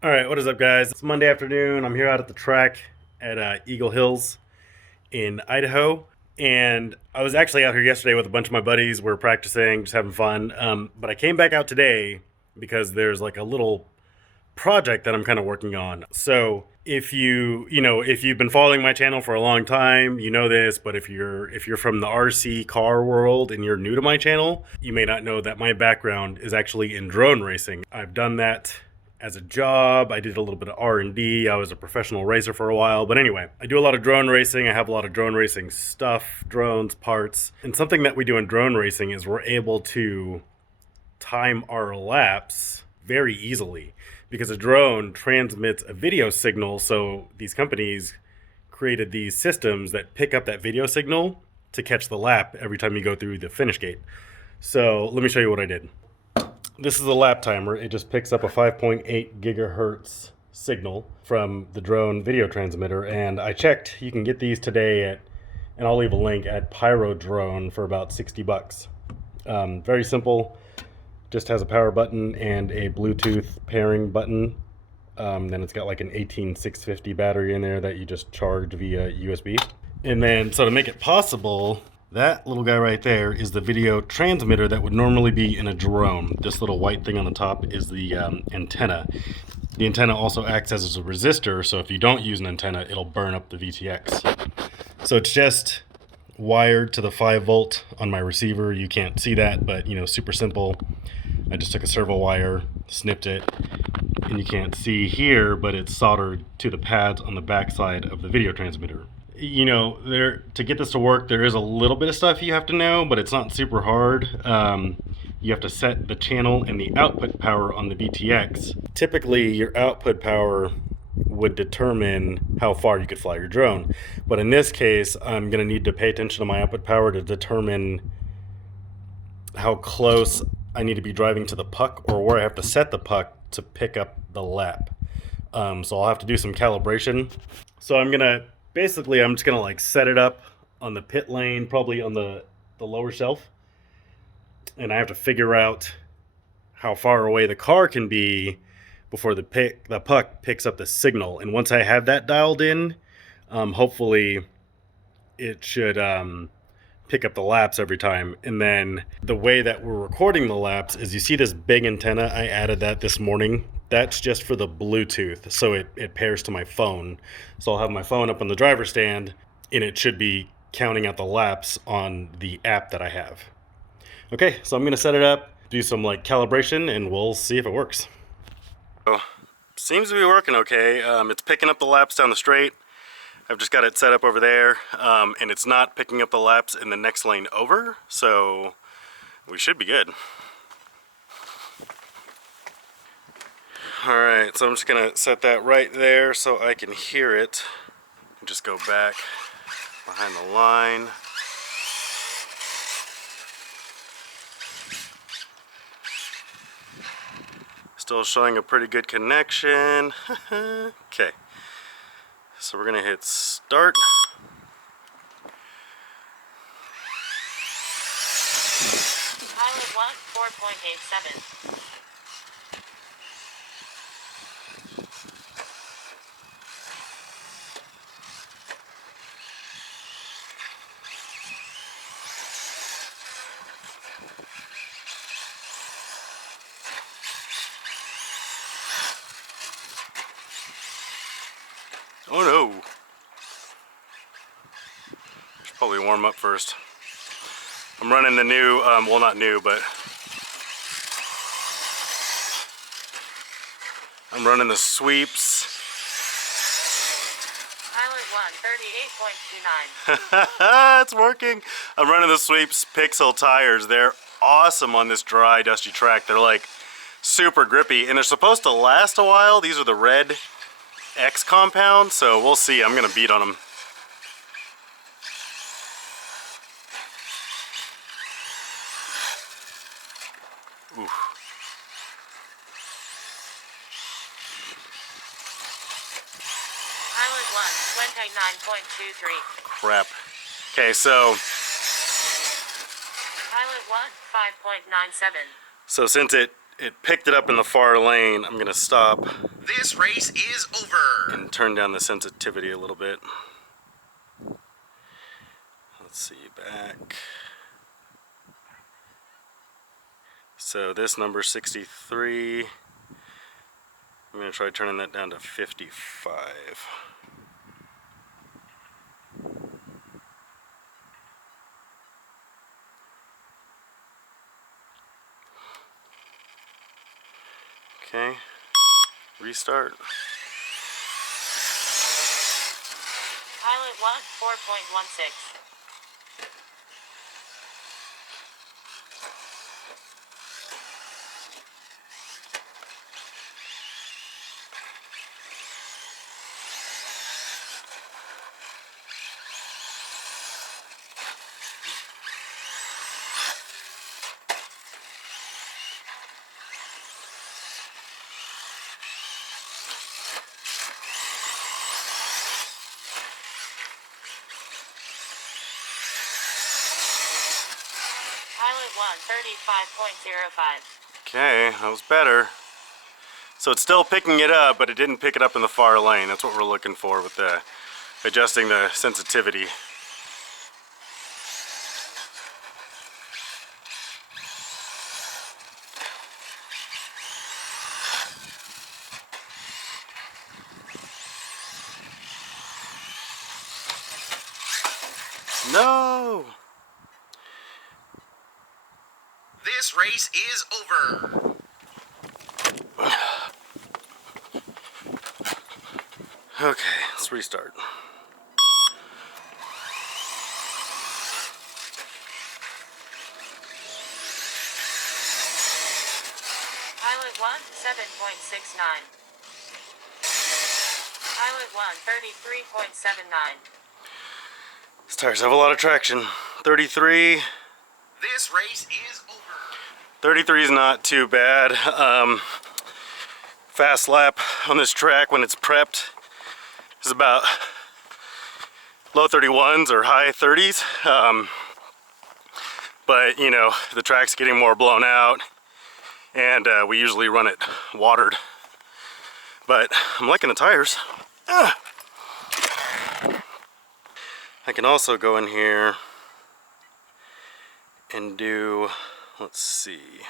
All right, what is up, guys? It's Monday afternoon. I'm here out at the track at Eagle Hills in Idaho. And I was actually out here yesterday with a bunch of my buddies. We're practicing, just having fun. But I came back out today because there's like a little project that I'm kind of working on. So if you've been following my channel for a long time, you know this. But if you're from the RC car world and you're new to my channel, you may not know that my background is actually in drone racing. I've done that as a job. I did a little bit of R&D. I was a professional racer for a while. But anyway, I do a lot of drone racing. I have a lot of drone racing stuff, drones, parts. And something that we do in drone racing is we're able to time our laps very easily because a drone transmits a video signal. So these companies created these systems that pick up that video signal to catch the lap every time you go through the finish gate. So let me show you what I did. This is a lap timer. It just picks up a 5.8 gigahertz signal from the drone video transmitter. And I checked, you can get these today at, and I'll leave a link, at Pyro Drone for about 60 bucks. Very simple. Just has a power button and a Bluetooth pairing button. Then it's got like an 18650 battery in there that you just charge via USB. And then, so to make it possible, that little guy right there is the video transmitter that would normally be in a drone. This little white thing on the top is the antenna. The antenna also acts as a resistor, so if you don't use an antenna, it'll burn up the VTX. So it's just wired to the 5 volt on my receiver. You can't see that, but super simple. I just took a servo wire, snipped it, and you can't see here, but it's soldered to the pads on the back side of the video transmitter. To get this to work, there is a little bit of stuff you have to know, but it's not super hard. You have to set the channel and the output power on the VTX. Typically, your output power would determine how far you could fly your drone. But in this case, I'm going to need to pay attention to my output power to determine how close I need to be driving to the puck or where I have to set the puck to pick up the lap. So I'll have to do some calibration. So I'm just gonna like set it up on the pit lane, probably on the lower shelf. And I have to figure out how far away the car can be before the puck picks up the signal. And once I have that dialed in, hopefully it should pick up the laps every time. And then the way that we're recording the laps is, you see this big antenna, I added that this morning. That's just for the Bluetooth, so it pairs to my phone. So I'll have my phone up on the driver's stand, and it should be counting out the laps on the app that I have. Okay, so I'm gonna set it up, do some like calibration, and we'll see if it works. So, seems to be working okay. It's picking up the laps down the straight. I've just got it set up over there, and it's not picking up the laps in the next lane over, so we should be good. Alright, so I'm just going to set that right there so I can hear it. Just go back behind the line. Still showing a pretty good connection. Okay. So we're going to hit start. Pilot 1, 4.87. Oh no! Should probably warm up first. I'm running the new, well, not new, but I'm running the sweeps. Pilot 1, 38.29. It's working. I'm running the sweeps Pixel tires. They're awesome on this dry, dusty track. They're like super grippy, and they're supposed to last a while. These are the red X compound, so we'll see. I'm gonna beat on them. Oof. Pilot 1, 29.23. Crap. Okay, so Pilot 1, 5.97. since it it picked it up in the far lane. I'm gonna stop. This race is over. And turn down the sensitivity a little bit. Let's see, back. So this number 63. I'm gonna try turning that down to 55. Okay, restart. Pilot 1, 4.16. Pilot 1, 35.05. Okay, that was better. So it's still picking it up, but it didn't pick it up in the far lane. That's what we're looking for with the adjusting the sensitivity. No! This race is over. Okay, let's restart. Pilot 1, 7.69. Pilot 1, 33.79. These tires have a lot of traction. 33. This race is over. 33 is not too bad. Fast lap on this track when it's prepped is about low 31s or high 30s. But you know, the track's getting more blown out and we usually run it watered. But I'm liking the tires. I can also go in here and do, let's see,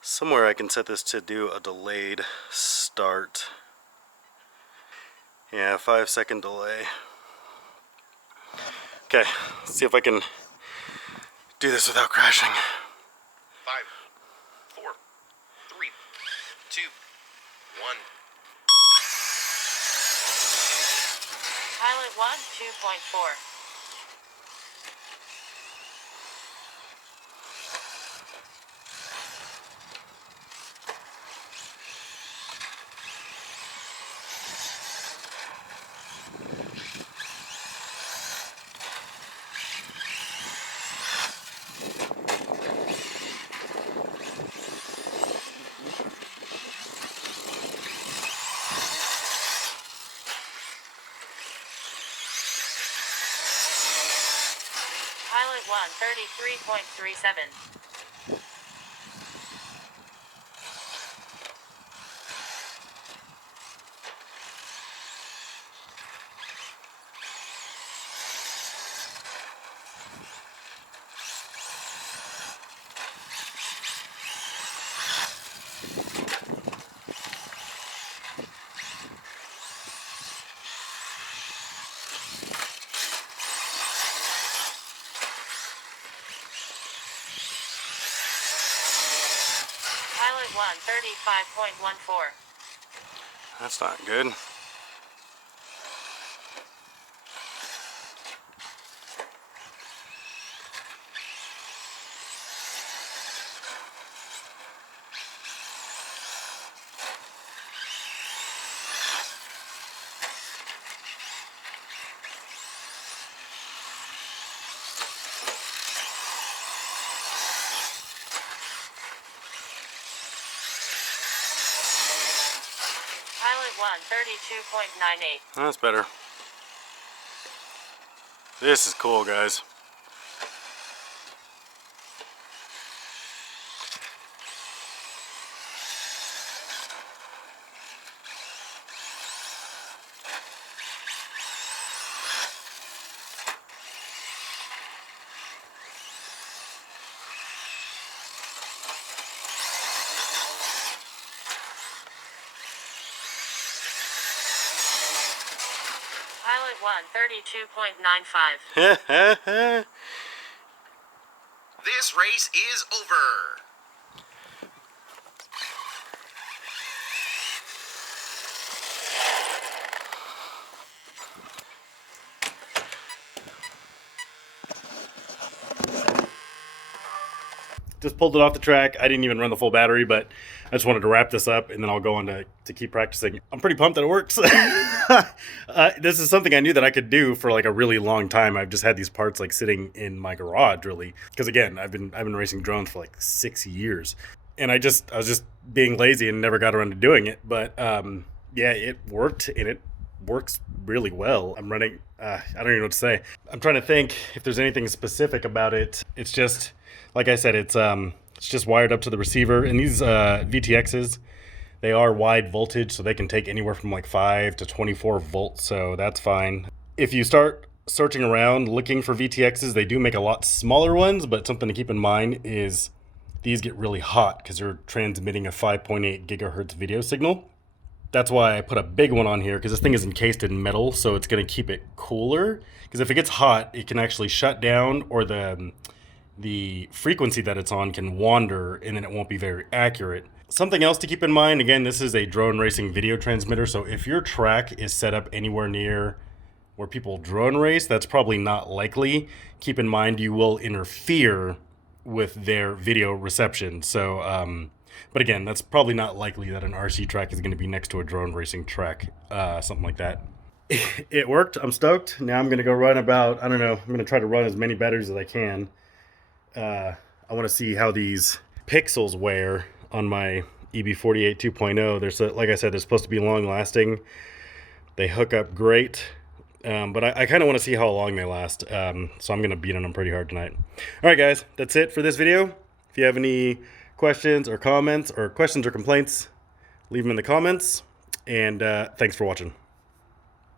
somewhere I can set this to do a delayed start. Yeah, 5-second delay. Okay, let's see if I can do this without crashing. 5, 4, 3, 2, 1. Pilot 1, 2.4. Pilot 1, 33.37. Pilot 1, 35.14. That's not good. Pilot 1, 32.98. That's better. This is cool, guys. Pilot 132.95. This race is over. Just pulled it off the track. I didn't even run the full battery, but I just wanted to wrap this up and then I'll go on to keep practicing. I'm pretty pumped that it works. This is something I knew that I could do for like a really long time. I've just had these parts like sitting in my garage really. Because again, I've been racing drones for like 6 years. And I was just being lazy and never got around to doing it. But yeah, it worked and it works really well. I'm running, I don't even know what to say. I'm trying to think if there's anything specific about it. It's just, like I said, it's just wired up to the receiver. And these VTXs, they are wide voltage, so they can take anywhere from like 5 to 24 volts, so that's fine. If you start searching around looking for VTXs, they do make a lot smaller ones, but something to keep in mind is these get really hot because they're transmitting a 5.8 gigahertz video signal. That's why I put a big one on here, because this thing is encased in metal, so it's going to keep it cooler. Because if it gets hot, it can actually shut down, or the frequency that it's on can wander and then it won't be very accurate. Something else to keep in mind, again, this is a drone racing video transmitter, so if your track is set up anywhere near where people drone race, that's probably not likely. Keep in mind you will interfere with their video reception. So, but again, that's probably not likely that an RC track is going to be next to a drone racing track, something like that. It worked. I'm stoked. Now I'm going to go run about, I don't know, I'm going to try to run as many batteries as I can. I want to see how these pixels wear on my EB48 2.0. There's like I said, they're supposed to be long lasting. They hook up great, but I kind of want to see how long they last. So I'm going to beat on them pretty hard tonight. All right, guys, that's it for this video. If you have any questions or comments or questions or complaints, leave them in the comments. And thanks for watching.